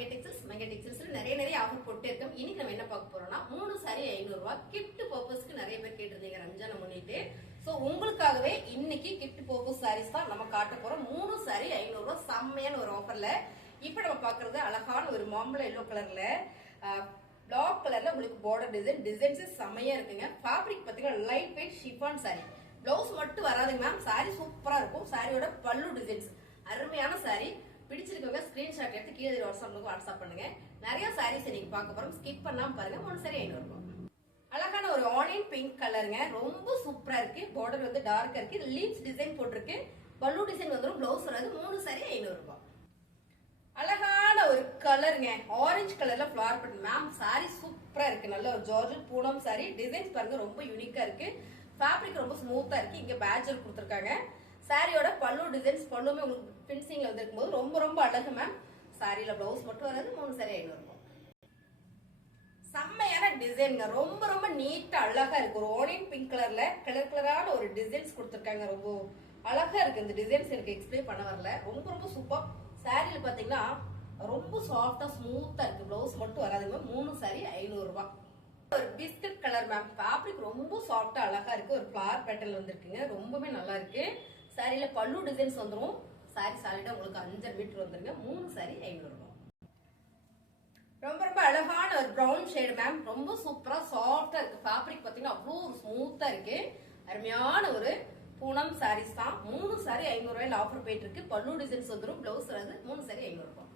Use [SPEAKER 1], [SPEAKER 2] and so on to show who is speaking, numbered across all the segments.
[SPEAKER 1] Mega Texas நிறைய நிறைய offer போட்டு இருக்கோம் இன்னைக்கு நம்ம என்ன பார்க்க போறோம்னா மூணு சாரி ஐநூறு ரூபாய் கிஃப்ட் பர்பஸ்க்கு நிறைய பேர் கேட்டிருந்தீங்க ரம்ஜானை முன்னிட்டு. சோ உங்களுக்காகவே இன்னைக்கு கிஃப்ட் பர்பஸ் சாரீஸ் தான் நம்ம காட்ட போறோம். மூணு சாரி ஐநூறு செம்மையான ஒரு ஆஃபர்ல இப்போ நம்ம பாக்குறது அழகான ஒரு மாம்பழம் எல்லோ கலர்ல பிளாக் கலர்ல உங்களுக்கு பார்டர் டிசைன் டிசைன்ஸ் செம்மையா இருக்குங்க. ஃபேப்ரிக் பாத்தீங்கன்னா light weight chiffon sari blouse மட்டும் வராதுங்க மேம் சாரி சூப்பரா இருக்கும். சாரியோட பல்லு டிசைன்ஸ் அருமையான சாரி பிடிச்சிருக்கவங்க ஸ்கிரீன்ஷாட் எடுத்து கீழே வாட்ஸ்அப்லுக்கு வாட்ஸ்அப் பண்ணுங்க. நிறைய சாரீஸ் இன்னைக்கு பார்க்க போறோம். ஸ்கிப் பண்ணாம பாருங்க. மூணு சாரி ஐநூறு ரூபாய். அழகான ஒரு ஆனியன் பிங்க் கலருங்க ரொம்ப சூப்பரா இருக்கு. பார்டர் வந்து டார்க்கா இருக்கு. லீவ்ஸ் டிசைன் போட்டிருக்கு. பல்லு டிசைன் வந்துடும் பிளவுஸ் வராது. மூணு சாரி ஐநூறு ரூபாய். அழகான ஒரு கலருங்க ஆரஞ்சு கலர்ல ஃபிளவர் பிரிண்ட் மேம் சாரி சூப்பரா இருக்கு. நல்ல ஒரு ஜார்ஜ் பூனம் சாரி டிசைன்ஸ் பாருங்க. ரொம்ப யூனிக்கா இருக்கு. ஃபேப்ரிக் ரொம்ப ஸ்மூத்தா இருக்கு. இங்க பேட்ஜர் கொடுத்துருக்காங்க. சாரியோட பல்லு டிசைன்ஸ் பல்லுமே உங்களுக்கு ஃபினிஷிங்ல வந்திருக்கும் போது ரொம்ப ரொம்ப அழகு மேம் சாரியில பிளவுஸ் மட்டும் வராது மூணு சாரி ஐநூறு செம்மையான டிசைன்ங்க ரொம்ப ரொம்ப நீட்டா அழகா இருக்கு. ஒரு ஓனியன் பிங்க் கலர்ல கலர் கலரான ஒரு டிசைன்ஸ் கொடுத்துருக்காங்க. ரொம்ப அழகா இருக்கு. இந்த டிசைன்ஸ் எனக்கு எக்ஸ்பிளைன் பண்ண வரல. ரொம்ப ரொம்ப சூப்பர் சாரியில பாத்தீங்கன்னா ரொம்ப சாஃப்டா ஸ்மூத்தா இருக்கு. பிளவுஸ் மட்டும் வராதுங்க மூணு சாரி ஐநூறு ரூபாய். ஒரு பிஸ்கட் கலர் மேம் ஃபேப்ரிக் ரொம்ப சாஃப்டா அழகா இருக்கு. ஒரு ஃபிளவர் பேட்டர்ல வந்திருக்குங்க. ரொம்பவே நல்லா இருக்கு. சாரியில பல்லு டிசைன்ஸ் வந்துடும் சாரி சாலிடா உங்களுக்கு அஞ்சரை மீட்டர் வந்துருங்க. மூணு சாரி ஐநூறு ரூபாய். ரொம்ப ரொம்ப அழகான ஒரு ப்ரௌன் ஷேடு மேம் ரொம்ப சூப்பரா சாஃப்டா இருக்கு. ஃபேப்ரிக் பாத்தீங்கன்னா அவ்வளோ ஒரு ஸ்மூத்தா இருக்கு. அருமையான ஒரு பூனம் சாரீஸ் தான். மூணு சாரி ஐநூறு ரூபாயில ஆஃபர் போயிட்டு இருக்கு பல்லு டிசைன்ஸ் வந்துடும் பிளவுஸ் வந்து மூணு சாரி ஐநூறு ரூபாய்.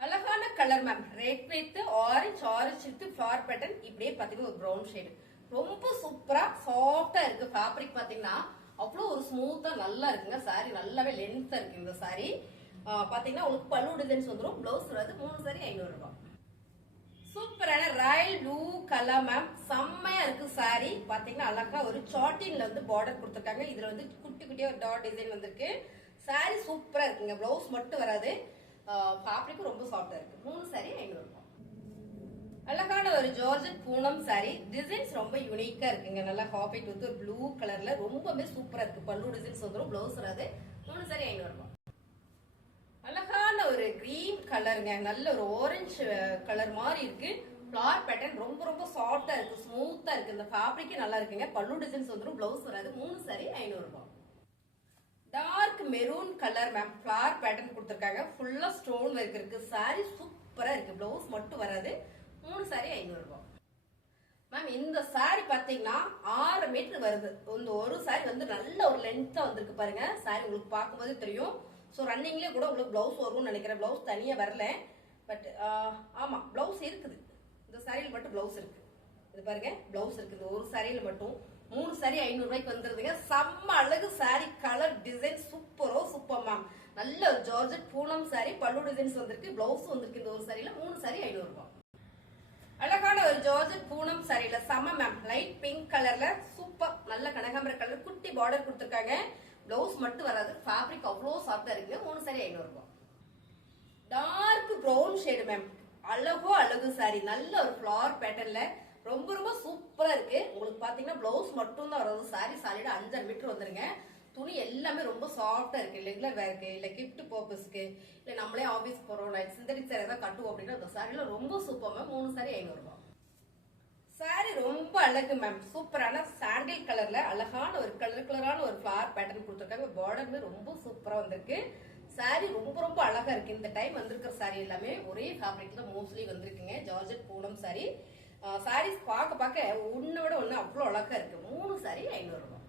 [SPEAKER 1] அழகான colour ma'am red with orange orange with flower pattern இப்படியே பாத்தீங்கன்னா ஒரு ப்ரௌன் ஷேடு ரொம்ப சூப்பரா சாஃப்டா இருக்கு. ஃபேப்ரிக் பாத்தீங்கன்னா அவ்வளோ ஒரு ஸ்மூத்தா நல்லா இருக்குங்க. சாரி நல்லாவே லென்த்தா இருக்கு இந்த சாரி பாத்தீங்கன்னா உங்களுக்கு பல்லு டிசைன்ஸ் வந்துடும் பிளவுஸ் வராது. மூணு சாரி ஐநூறு ரூபாய். சூப்பரான ராயல் ப்ளூ கலர் மேம் செம்மையா இருக்கு சாரி பாத்தீங்கன்னா அழகா ஒரு சாட்டின்ல வந்து பார்டர் கொடுத்துருக்காங்க. இதுல வந்து குட்டி குட்டியா ஒரு டாட் டிசைன் வந்திருக்கு. சாரி சூப்பரா இருக்குங்க. பிளவுஸ் மட்டும் வராது. ஃபேப்ரிக்கும் ரொம்ப சாஃப்டா இருக்கு. மூணு சாரி ஐநூறு ரூபாய். அழகான ஒரு ஜார்ஜட் பூனம் சாரி டிசைன்ஸ் ரொம்ப யூனிக்கா இருக்குங்க. நல்லா காப்பேட் வந்து ஒரு ப்ளூ கலர்ல ரொம்பவே சூப்பரா இருக்கு. பல்லு டிசைன்ஸ் வந்துடும் பிளவுஸ் வராது மூணு சாரி ஐநூறு ரூபாய் அழகான ஒரு கிரீன் கலருங்க நல்ல ஒரு ஆரஞ்சு கலர் மாதிரி இருக்கு. ஃபிளார் பேட்டர்ன் ரொம்ப ரொம்ப சாஃப்டா இருக்கு. ஸ்மூத்தா இருக்கு. இந்த ஃபேப்ரிக்கே நல்லா இருக்குங்க. பல்லு டிசைன்ஸ் வந்துடும் பிளவுஸ் வராது மூணு சாரி ஐநூறு ரூபாய் dark maroon colour ma'am floral pattern கொடுத்துருக்காங்க. ஃபுல்லா ஸ்டோன் ஒர்க் இருக்கு. சாரி சூப்பரா இருக்கு. பிளவுஸ் மட்டும் வராது. சாரி ஐநூறு ரூபாய். மேம் இந்த சாரி பாத்தீங்கன்னா ஆறு மீட்டர் வருது. இந்த ஒரு சாரி வந்து நல்ல ஒரு லென்த்தா வந்திருக்கு பாருங்க. சாரி உங்களுக்கு பார்க்கும்போது தெரியும். ஸோ ரன்னிங்லேயே கூட உங்களுக்கு பிளவுஸ் வரும்னு நினைக்கிறேன். பிளவுஸ் தனியா வரல. பட் ஆமா பிளவுஸ் இருக்குது. இந்த சாரியில் மட்டும் பிளவுஸ் இருக்கு. இது பாருங்க பிளவுஸ் இருக்கு. இந்த ஒரு சாரியில் மட்டும் மூணு சாரி ஐநூறு ரூபாய்க்கு வந்துருதுங்க. செம்ம அழகு சாரி கலர் டிசைன் சூப்பரோ சூப்பர் மேம் நல்ல ஒரு ஜார்ஜட் பூனம் சாரி பல்லு டிசைன்ஸ் வந்திருக்கு. பிளவுஸ் வந்திருக்கு இந்த ஒரு சாரியில மூணு சாரி ஐநூறு ரூபாய். அழகான ஒரு ஜார்ஜட் பூனம் சரியில செம்ம மேம் லைட் பிங்க் கலர்ல சூப்பர் நல்ல கனகாம்பர கலர் குட்டி பார்டர் கொடுத்துருக்காங்க. பிளவுஸ் மட்டும் வராது. ஃபேப்ரிக் அவ்வளோ சாஃப்டா இருக்கு. மூணு சாரி ஐநூறு ரூபாய். டார்க் ப்ரௌன் ஷேடு மேம் அழகோ அழகு சாரி நல்ல ஒரு ஃபிளவர் பேட்டர்ன்ல ரொம்ப ரொம்ப சூப்பரா இருக்கு. உங்களுக்கு பாத்தீங்கன்னா பிளவுஸ் மட்டும் தான் வராது சாரி சாலிடா அஞ்சரை மீட்டர் வந்துருங்க. துணி எல்லாமே ரொம்ப சாஃப்டா இருக்கு. ரெகுலர் வேருக்கு இல்ல கிஃப்ட் பர்பஸ்க்கு இல்ல நம்மளே ஆபீஸ் போறோம் லைக் சிந்தடிக் சாரி ஏதாவது கட்டுவோம் அப்படின்னா அந்த சாரில ரொம்ப சூப்பர் மேம் மூணு சாரி ஐநூறு ரூபாய். சாரி ரொம்ப அழகு மேம் சூப்பரான சாண்டில் கலர்ல அழகான ஒரு கலர் கலரான ஒரு ஃபிளவர் பேட்டர்ன் கொடுத்துருக்காங்க. பார்டருமே ரொம்ப சூப்பரா வந்திருக்கு. சாரி ரொம்ப ரொம்ப அழகா இருக்கு. இந்த டைம் வந்திருக்கிற சாரி எல்லாமே ஒரே ஃபேப்ரிக்ல மோஸ்ட்லி வந்திருக்குங்க. ஜார்ஜட் பூனம் சாரி சாரீஸ் பார்க்க பார்க்க ஒன்னு விட ஒன்னு அவ்வளோ அழகா இருக்கு. மூணு சாரி ஐநூறு ரூபாய்.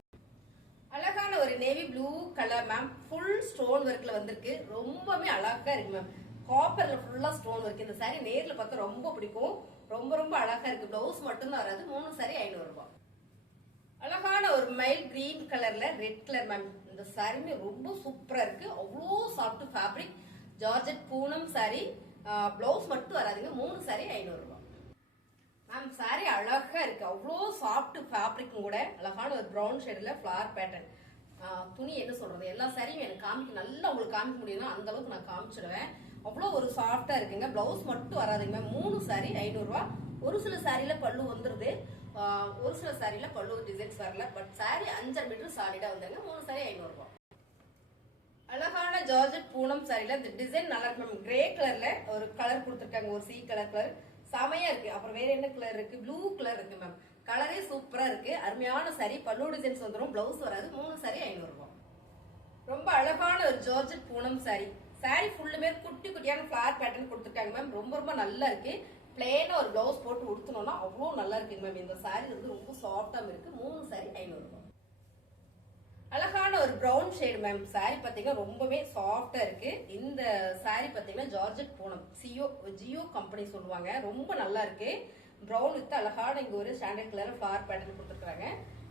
[SPEAKER 1] அழகான ஒரு navy blue colour ma'am full stone ஒர்க்கில் வந்திருக்கு. ரொம்பவே அழகாக இருக்கு மேம் காப்பரில் ஃபுல்லாக ஸ்டோன் ஒர்க் இந்த சாரி நேரில் பார்த்தா ரொம்ப பிடிக்கும். ரொம்ப ரொம்ப அழகாக இருக்கு. ப்ளவுஸ் மட்டும்தான் வராது. மூணு சாரி ஐநூறுரூபா அழகான ஒரு மைல் கிரீன் கலர்ல ரெட் கலர் மேம் இந்த சாரிமே ரொம்ப சூப்பரா இருக்கு. அவ்வளோ soft fabric georgette Poonam sari blouse மட்டும் வராதுங்க. மூணு சாரி ஐநூறு சாரி அழகா இருக்கு. அவ்வளோ சாஃப்ட் ஃபேப்ரிக்கும் கூட அழகான ஒரு ப்ரௌன் ஷேடில் ஃப்ளவர் பேட்டர்ன் துணி என்ன சொல்றது? எல்லா சாரியும் எனக்கு காமிக்க நல்லா உங்களுக்கு காமிக்க முடியும்னா அந்த அளவுக்கு நான் காமிச்சிடுவேன் அவ்வளோ ஒரு சாஃப்டா இருக்குங்க. பிளவுஸ் மட்டும் வராதுங்க மூணு சாரி ஐநூறுரூவா ஒரு சில சாரியில பல்லு வந்துருது. ஒரு சில சாரியில பல்லு டிசைன்ஸ் வரல. பட் சாரி அஞ்சரை மீட்டர் சாலிடா வந்துருங்க. மூணு சாரி ஐநூறுரூவா அழகான ஜார்ஜட் பூனம் சாரியில இந்த டிசைன் நல்லா இருக்கு மேம் கிரே கலர்ல ஒரு கலர் கொடுத்துருக்காங்க. ஒரு சி கலர் கலர் செமையா இருக்கு. அப்புறம் வேற என்ன கலர் இருக்கு? ப்ளூ கலர் இருக்கு மேம் கலரே சூப்பரா இருக்கு. அருமையான சரி பல்லு டிசைன்ஸ் வந்துடும் பிளவுஸ் வராது. மூணு சாரி ஐநூறு ரூபாய். ரொம்ப அழகான ஒரு ஜார்ஜட் பூனம் சாரி சாரி ஃபுல்லுமே குட்டி குட்டியான ஃபிளார் பேட்டர்ன் கொடுத்துருக்காங்க மேம் ரொம்ப ரொம்ப நல்லா இருக்கு. பிளேனா ஒரு பிளவுஸ் போட்டு உடுத்தணும்னா அவ்வளோ நல்லா இருக்குங்க மேம் இந்த சாரி வந்து ரொம்ப சாஃப்டாக இருக்கு. மூணு சாரி ஐநூறு ரூபாய். அழகான ஒரு ப்ரௌன் ஷேடு மேம் சாரி பார்த்தீங்கன்னா ரொம்பவே சாஃப்டா இருக்கு. இந்த சாரி பார்த்தீங்கன்னா ஜார்ஜெட் பூனம். சியோ ஜியோ கம்பெனி சொல்லுவாங்க. ரொம்ப நல்லா இருக்கு. ப்ரௌன் வித் அழகான இங்க ஒரு ஸ்டாண்டர்ட் கலர் ஃபார் பேட்டர்ன் கொடுத்துருக்காங்க.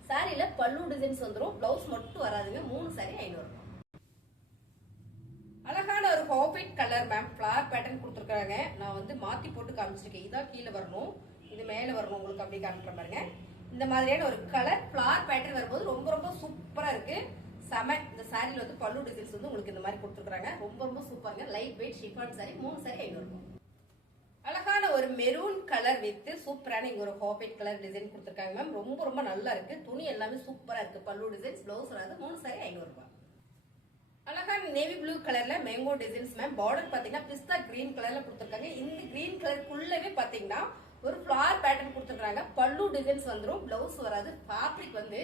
[SPEAKER 1] சாரியில பல்லு டிசைன்ஸ் வந்துடும் பிளவுஸ் மட்டும் வராதுங்க. மூணு சாரி ஐநூறு அழகான ஒரு half white colour ma'am floral pattern கொடுத்துருக்காங்க. நான் வந்து மாத்தி போட்டு காமிச்சிருக்கேன். இதான் கீழே வரணும். இது மேல வரணும். உங்களுக்கு அப்படி காமிக்கிற பாருங்க. இந்த மாதிரியான ஒரு கலர் ஃபிளார் பேட்டர்ன் வரும்போது ரொம்ப ரொம்ப சூப்பரா இருக்கு. செம இந்த சாரில வந்து பல்லு டிசைன்ஸ் வந்து உங்களுக்கு இந்த மாதிரி கொடுத்துருக்காங்க ரொம்ப ரொம்ப சூப்பருங்க லைட் வெயிட் ஷிஃபான் சாரி மூணு சாரி ஐநூறு அழகான ஒரு மெரூன் கலர் வித் சூப்பரான இங்க ஒரு ஹாஃபைட் கலர் டிசைன் கொடுத்துருக்காங்க மேம் ரொம்ப ரொம்ப நல்லா இருக்கு. துணி எல்லாமே சூப்பரா இருக்கு. பல்லு டிசைன்ஸ் பிளவுஸ் வராது மூணு சாரி ஐநூறு ரூபாய். அழகான நேவி ப்ளூ கலர்ல மேங்கோ டிசைன்ஸ் மேம் பார்டர் பாத்தீங்கன்னா பிஸ்தா கிரீன் கலர்ல கொடுத்துருக்காங்க. இந்த கிரீன் கலருக்குள்ளவே பாத்தீங்கன்னா ஒரு ஃபிளார் பேட்டர்ன் பல்லு டிசைன்ஸ் வந்துடும் பிளவுஸ் வராது. ஃபேப்ரிக் வந்து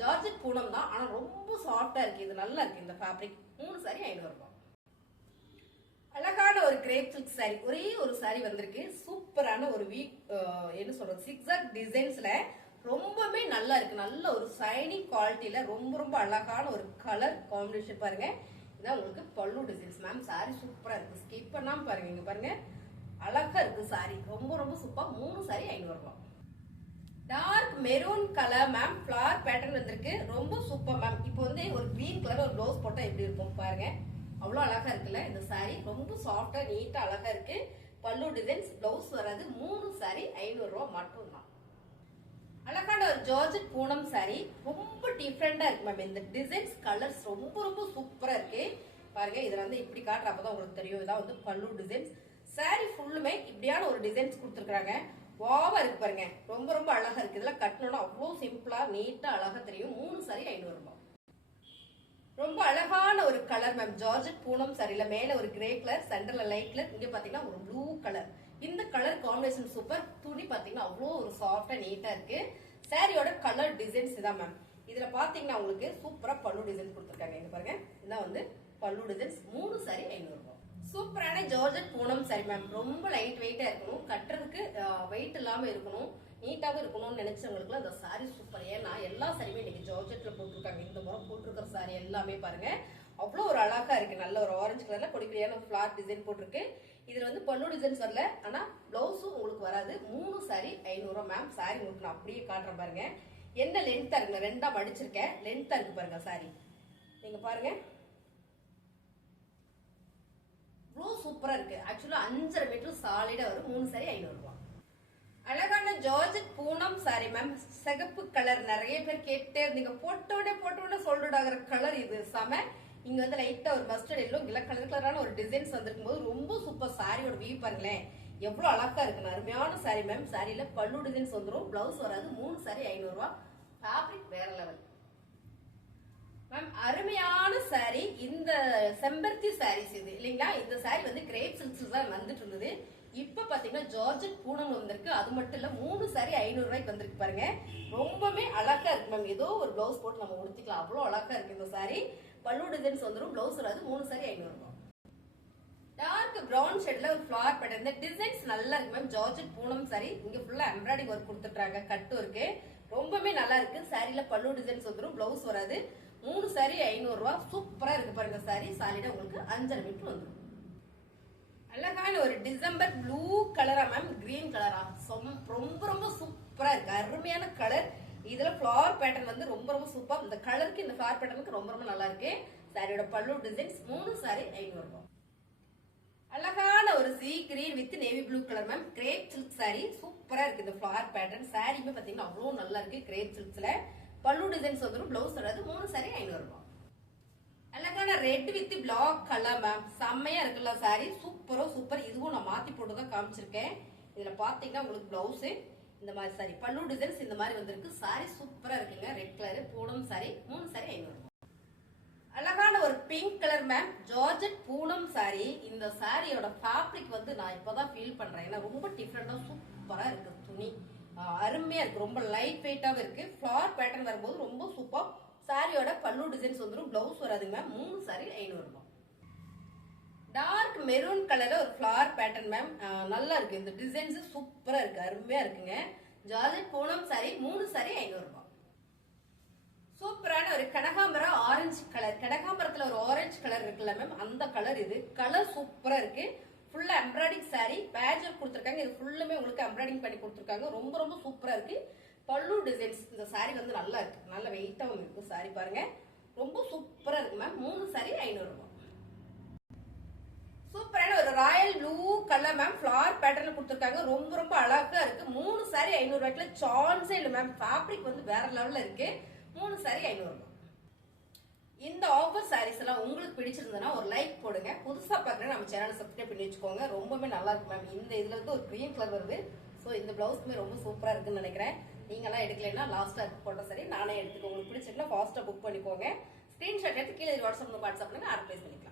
[SPEAKER 1] ஜார்ஜெட் பூனம் தான். ஆனால் ரொம்ப சாஃப்டாக இருக்குது இது நல்லா இருக்குது இந்த ஃபேப்ரிக் மூணு சாரி ஐநூறு அழகான ஒரு கிரேப் சில்க் சாரி ஒரே ஒரு சாரி வந்திருக்கு. சூப்பரான ஒரு வீக் என்ன சொல்றது? சிக்ஸாக் டிசைன்ஸ்ல ரொம்பவே நல்லா இருக்கு. நல்ல ஒரு சைனிங் குவாலிட்டியில ரொம்ப ரொம்ப அழகான ஒரு கலர் காம்பினேஷன் பாருங்க. இதான் உங்களுக்கு பல்லு டிசைன்ஸ் மேம் சாரி சூப்பரா இருக்கு. ஸ்கிப் பண்ணாம பாருங்க இங்க பாருங்க. அழகா இருக்கு சாரி ரொம்ப ரொம்ப சூப்பர் மூணு சாரி ஐநூறு ரூபாய் dark maroon colour ma'am floral pattern வந்திருக்கு. ரொம்ப சூப்பர் மேம் இப்போ வந்து ஒரு கிரீன் கலர் ஒரு ப்ளவுஸ் போட்டா எப்படி இருக்கும் பாருங்க. அவ்வளோ அழகா இருக்குல்ல இந்த சாரி ரொம்ப சாஃப்டா நீட்டா அழகா இருக்கு. பல்லு டிசைன்ஸ் ப்ளவுஸ் வராது. மூணு சாரி ஐநூறு ரூபா மட்டும்தான். அழகான ஒரு ஜார்ஜட் பூனம் சாரி ரொம்ப டிஃப்ரெண்டா இருக்கு மேம் இந்த டிசைன்ஸ் கலர்ஸ் ரொம்ப ரொம்ப சூப்பரா இருக்கு. பாருங்க இதுல வந்து இப்படி காட்டுறப்பதான் உங்களுக்கு தெரியும். இதான் வந்து பல்லு டிசைன்ஸ் சாரி ஃபுல்லுமே இப்படியான ஒரு டிசைன்ஸ் கொடுத்துருக்காங்க வாவா இருக்கு பாருங்க. ரொம்ப ரொம்ப அழகா இருக்கு. இதெல்லாம் கட்டணும்னா அவ்வளோ சிம்பிளா நீட்டா அழகா தெரியும். மூணு சாரி ஐநூறு ரூபாய். ரொம்ப அழகான ஒரு கலர் மேம் ஜார்ஜெட் பூனம் சரியில மேல ஒரு கிரே கலர் சென்டர்ல லைட் கலர் இங்க பாத்தீங்கன்னா ஒரு ப்ளூ கலர் இந்த கலர் காம்பினேஷன் சூப்பர் துணி பாத்தீங்கன்னா அவ்வளோ ஒரு சாஃப்டா நீட்டா இருக்கு. சாரியோட கலர் டிசைன்ஸ் இதான் மேம் இதுல பாத்தீங்கன்னா உங்களுக்கு சூப்பரா பல்லு டிசைன் கொடுத்துருக்காங்க. இங்க பாருங்க. இதான் வந்து பல்லு டிசைன்ஸ் மூணு சாரி ஐநூறு ரூபாய். சூப்பரான ஜார்ஜட் பூனம் சாரி மேம் ரொம்ப லைட் வெயிட்டா இருக்கணும். கட்டுறதுக்கு வெயிட் இல்லாம இருக்கணும். நீட்டாகவும் இருக்கணும்னு நினைச்சவங்களுக்கு அந்த சாரி சூப்பர் ஏன்னா எல்லா சாரியுமே இன்னைக்கு ஜார்ஜெட்ல போட்டிருக்காங்க. இந்த முறை போட்டிருக்கிற சாரி எல்லாமே பாருங்க. அவ்வளோ ஒரு அழகா இருக்கு. நல்ல ஒரு ஆரஞ்சு கலர்ல கொடிக்கடியான ஃபிளார் டிசைன் போட்டிருக்கு. இதுல வந்து பல்லு டிசைன்ஸ் வரல. ஆனா பிளவுஸும் உங்களுக்கு வராது. மூணு சாரி ஐநூறுரூவா மேம் சாரி உங்களுக்கு நான் அப்படியே காட்டுறேன் பாருங்க. என்ன லென்த்தா இருக்கு? ரெண்டா மடிச்சிருக்கேன். லென்த்தா இருக்கு பாருங்க சாரி நீங்க பாருங்க. இவ்வளோ சூப்பராக இருக்கு. ஆக்சுவலாக அஞ்சரை மீட்டர் சாலிடாக வரும் மூணு சாரி ஐநூறுரூவா அழகான ஜார்ஜட் பூனம் சாரி மேம் சிகப்பு கலர் நிறைய பேர் கேட்டே இருந்தீங்க. போட்டோட உடனே சொல்றாங்கிற கலர் இது. செம. இங்க வந்து லைட்டா ஒரு மஸ்டர்ட் எல்லோ இல்ல கலர் கலரான ஒரு டிசைன்ஸ் வந்திருக்கும் போது ரொம்ப சூப்பர் சாரியோட வியூ பாருங்களேன். எவ்வளவு அழகா இருக்கு. அருமையான சாரி மேம் சாரியில பல்லு டிசைன்ஸ் வந்துடும் பிளவுஸ் வராது. மூணு சாரி ஐநூறுரூவா ஃபேப்ரிக் வேற லெவல் மேம் அருமையான சாரி இந்த செம்பருத்தி சாரீஸ் இது. இல்லைங்களா? இந்த சாரி வந்து கிரேட் சில்க்ஸ் தான் வந்துட்டு இருந்தது. இப்ப பாத்தீங்கன்னா ஜார்ஜட் பூனம் வந்திருக்கு. அது மட்டும் இல்ல மூணு சாரி ஐநூறு ரூபாய்க்கு வந்திருக்கு பாருங்க. ரொம்பவே அழகா இருக்கு மேம் ஏதோ ஒரு பிளவுஸ் போட்டு நம்ம உடுத்திக்கலாம். அவ்வளவு அழகா இருக்கு இந்த சாரி பல்லு டிசைன்ஸ் வந்துடும் பிளவுஸ் வராது. மூணு சாரி ஐநூறு ரூபாய். டார்க் பிரவுன் ஷேட்ல ஒரு ஃபிளார் பட் இந்த டிசைன்ஸ் நல்லா இருக்கு மேம் ஜார்ஜட் பூனம் சாரி இங்க ஃபுல்லா எம்ப்ராய்டிங் ஒர்க் கொடுத்துட்றாங்க கட்டு இருக்கு ரொம்பவே நல்லா இருக்கு. சாரில பல்லு டிசைன்ஸ் வந்துடும் பிளவுஸ் வராது. மூணு சாரி ஐநூறு ரூபா சூப்பரா இருக்கு பாருங்க சாரி சாலிடா உங்களுக்கு அஞ்சரை மீட்டர் வந்துடும் அழகான ஒரு டிசம்பர் ப்ளூ கலரா மேம் கிரீன் கலரா ரொம்ப ரொம்ப சூப்பரா இருக்கு. அருமையான கலர் இதுல ஃபிளவர் பேட்டர்ன் வந்து ரொம்ப ரொம்ப சூப்பர் இந்த கலருக்கு இந்த ஃபிளவர் பேட்டர்னுக்கு ரொம்ப ரொம்ப நல்லா இருக்கு. சாரியோட பல்லு டிசைன்ஸ் மூணு சாரி ஐநூறு ரூபாய் அழகான ஒரு sea green with navy blue colour ma'am crepe silk sari சூப்பரா இருக்கு இந்த ஃபிளவர் பேட்டர்ன் சாரியுமே பாத்தீங்கன்னா அவ்வளவு நல்லா இருக்கு கிரேப் சில்க்ஸ்ல பல்லு டிசைன்ஸ் வந்துடும் பிளவுஸ் வராது மூணு சாரி ஐநூறு அழகான red with black colour ma'am செம்மையா இருக்குல்ல சாரி சூப்பரோ சூப்பர் இதுவும் நான் மாத்தி போட்டு தான் காமிச்சிருக்கேன். இதுல பாத்தீங்கன்னா உங்களுக்கு பிளவுஸ் இந்த மாதிரி சாரி பல்லு டிசைன்ஸ் இந்த மாதிரி வந்திருக்கு. சாரி சூப்பரா இருக்குங்க. ரெட் கலர் பூனம் சாரி மூணு சாரி ஐநூறு அழகான ஒரு pink colour ma'am georgette Poonam sari இந்த சாரியோட ஃபேப்ரிக் வந்து நான் இப்பதான் ஃபீல் பண்றேன். ஏன்னா ரொம்ப டிஃப்ரெண்டா சூப்பரா இருக்கு துணி. அருமையா இருக்கு. ரொம்ப லைட் வெயிட்டாவும் இருக்கு. ஃபிளார் பேட்டர்ன் வரும்போது ரொம்ப சூப்பர் சாரியோட பல்லு டிசைன்ஸ் வந்துடும் பிளவுஸ் வராதுங்க மேம் மூணு சாரி ஐநூறு ரூபாய். டார்க் மெரூன் கலர்ல ஒரு ஃபிளார் பேட்டர்ன் மேம் நல்லா இருக்கு. இந்த டிசைன்ஸ் சூப்பரா இருக்கு. அருமையா இருக்குங்க. ஜார்ஜட் பூனம் சாரி மூணு சாரி ஐநூறு ரூபாய். சூப்பரான ஒரு கனகாம்பரம் ஆரஞ்சு கலர் கனகாம்பரத்துல ஒரு ஆரஞ்சு கலர் இருக்குல்ல மேம் அந்த கலர் இது. கலர் சூப்பரா இருக்கு. ஃபுல்லாக எம்ப்ராய்டிங் saree பேஜர் கொடுத்துருக்காங்க. இது ஃபுல்லுமே உங்களுக்கு எம்ப்ராய்டிங் பண்ணி கொடுத்துருக்காங்க. ரொம்ப ரொம்ப சூப்பராக இருக்கு. பல்லு டிசைன்ஸ் இந்த saree வந்து நல்லா இருக்கு. நல்ல வெயிட்டாகவும் இருக்கு saree பாருங்க. ரொம்ப சூப்பராக இருக்கு மேம் மூணு சாரீ ஐநூறு சூப்பரான ஒரு royal blue colour ma'am floral பேட்டர்ல கொடுத்துருக்காங்க. ரொம்ப ரொம்ப அழகா இருக்கு. மூணு சாரி ஐநூறு சான்ஸே இல்லை மேம் ஃபேப்ரிக் வந்து வேற லெவல்ல இருக்கு. மூணு சாரி ஐநூறு இந்த ஆஃபர் சாரீஸ் எல்லாம் உங்களுக்கு பிடிச்சிருந்ததுன்னா ஒரு லைக் போடுங்க. புதுசா பார்க்குற நம்ம சேனலை சப்ஸ்கிரைப் பண்ணி வச்சுக்கோங்க. ரொம்பவே நல்லா இருக்கு மேம் இந்த இதுல வந்து ஒரு க்ரீன் கலர் வருது. ஸோ இந்த பிளவுஸ்மே ரொம்ப சூப்பரா இருக்குன்னு நினைக்கிறேன். நீங்களாம் எடுக்கலைன்னா லாஸ்டா போட்ட சரி. நானே எடுத்துக்கோ. உங்களுக்கு பிடிச்சிருந்தா ஃபாஸ்ட்டாக புக் பண்ணிக்கோங்க. ஸ்கிரீன்ஷாட் எடுத்து கீழே வாட்ஸ்அப் வாட்ஸ்அப் பண்ணுங்க. அட்வைஸ் பண்ணிக்கோங்க